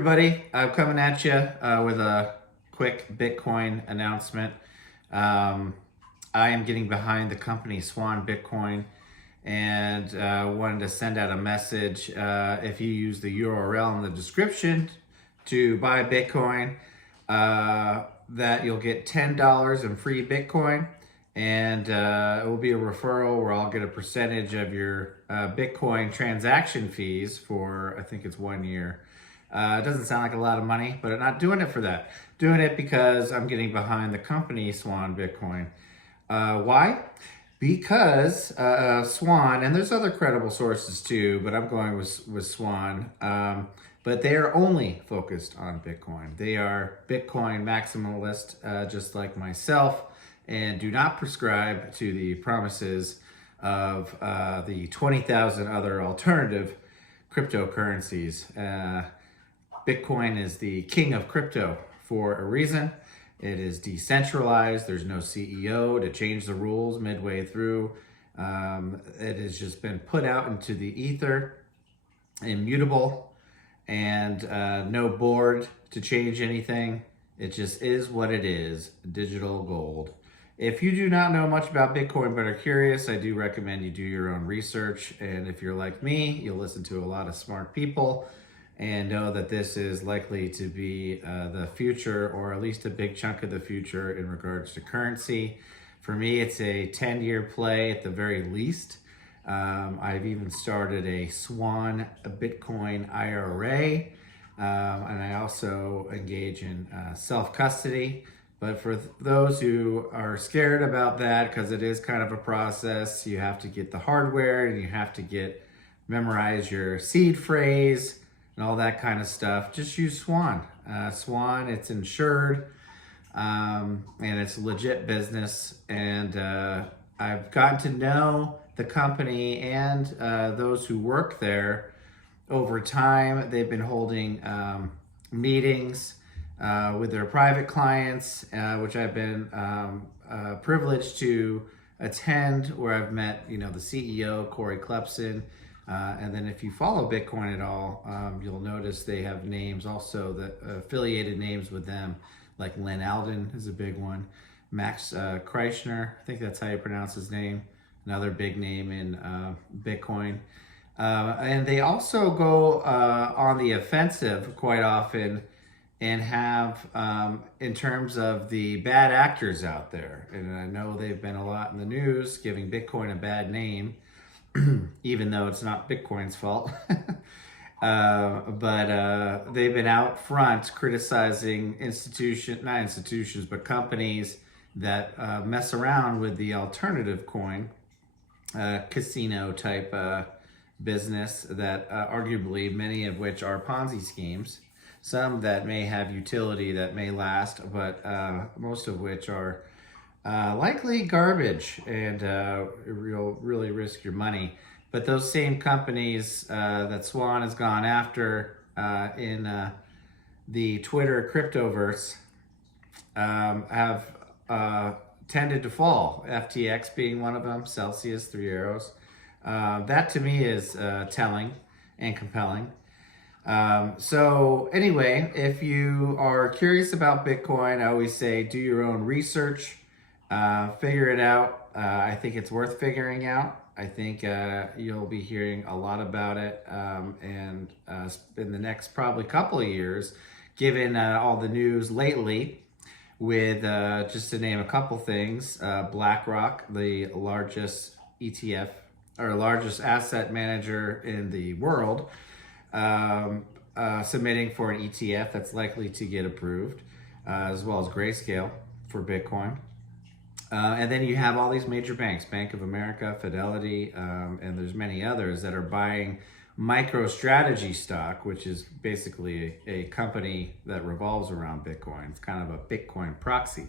everybody. I'm coming at you with a quick Bitcoin announcement. I am getting behind the company Swan Bitcoin and wanted to send out a message. If you use the URL in the description to buy Bitcoin, that you'll get $10 in free Bitcoin, and it will be a referral where I'll get a percentage of your Bitcoin transaction fees for, I think it's 1 year. It doesn't sound like a lot of money, but I'm not doing it for that. Doing it because I'm getting behind the company Swan Bitcoin. Why? Because Swan, and there's other credible sources too, but I'm going with Swan. But they are only focused on Bitcoin. They are Bitcoin maximalist, just like myself, and do not prescribe to the promises of the 20,000 other alternative cryptocurrencies. Bitcoin is the king of crypto for a reason. It is decentralized. There's no CEO to change the rules midway through. It has just been put out into the ether, immutable, and no board to change anything. It just is what it is, digital gold. If you do not know much about Bitcoin but are curious, I do recommend you do your own research. And if you're like me, you'll listen to a lot of smart people and know that this is likely to be the future, or at least a big chunk of the future in regards to currency. For me, it's a 10-year play at the very least. I've even started a Swan Bitcoin IRA, and I also engage in self-custody. But for those who are scared about that, because it is kind of a process, you have to get the hardware and you have to memorize your seed phrase and all that kind of stuff. Just use Swan. Swan, it's insured, and it's legit business. And I've gotten to know the company and those who work there over time. They've been holding meetings with their private clients, which I've been privileged to attend, where I've met, the CEO, Corey Klepson. And then if you follow Bitcoin at all, you'll notice they have names also, that affiliated names with them, like Lynn Alden is a big one. Max Kreischner, I think that's how you pronounce his name, another big name in Bitcoin. And they also go on the offensive quite often and have, in terms of the bad actors out there. And I know they've been a lot in the news giving Bitcoin a bad name, even though it's not Bitcoin's fault. But they've been out front criticizing not institutions, but companies that mess around with the alternative coin, casino type business, that arguably many of which are Ponzi schemes. Some that may have utility that may last, but most of which are likely garbage, and you'll really risk your money. But those same companies that Swan has gone after in the Twitter cryptoverse have tended to fall. FTX being one of them, Celsius, Three Arrows. That to me is telling and compelling. So anyway, if you are curious about Bitcoin, I always say do your own research, figure it out. I think it's worth figuring out. I think you'll be hearing a lot about it, and in the next probably couple of years, given all the news lately with, just to name a couple things, BlackRock, the largest ETF or largest asset manager in the world, submitting for an ETF that's likely to get approved, as well as Grayscale for Bitcoin. And then you have all these major banks, Bank of America, Fidelity, and there's many others that are buying MicroStrategy stock, which is basically a company that revolves around Bitcoin. It's kind of a Bitcoin proxy.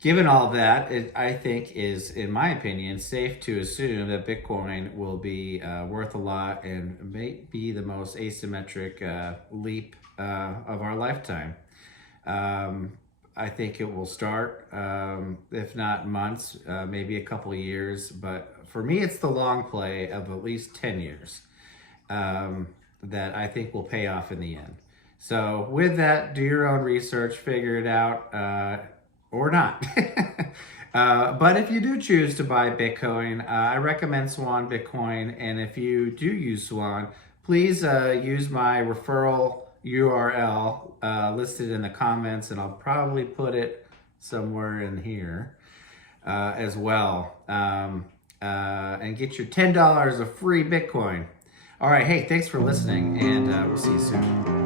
Given all that, it, I think, is, in my opinion, safe to assume that Bitcoin will be worth a lot and may be the most asymmetric leap of our lifetime. I think it will start, if not months, maybe a couple of years. But for me, it's the long play of at least 10 years that I think will pay off in the end. So with that, do your own research, figure it out, or not. But if you do choose to buy Bitcoin, I recommend Swan Bitcoin. And if you do use Swan, please use my referral URL listed in the comments, and I'll probably put it somewhere in here as well. And get your $10 of free Bitcoin. All right, hey, thanks for listening, and we'll see you soon.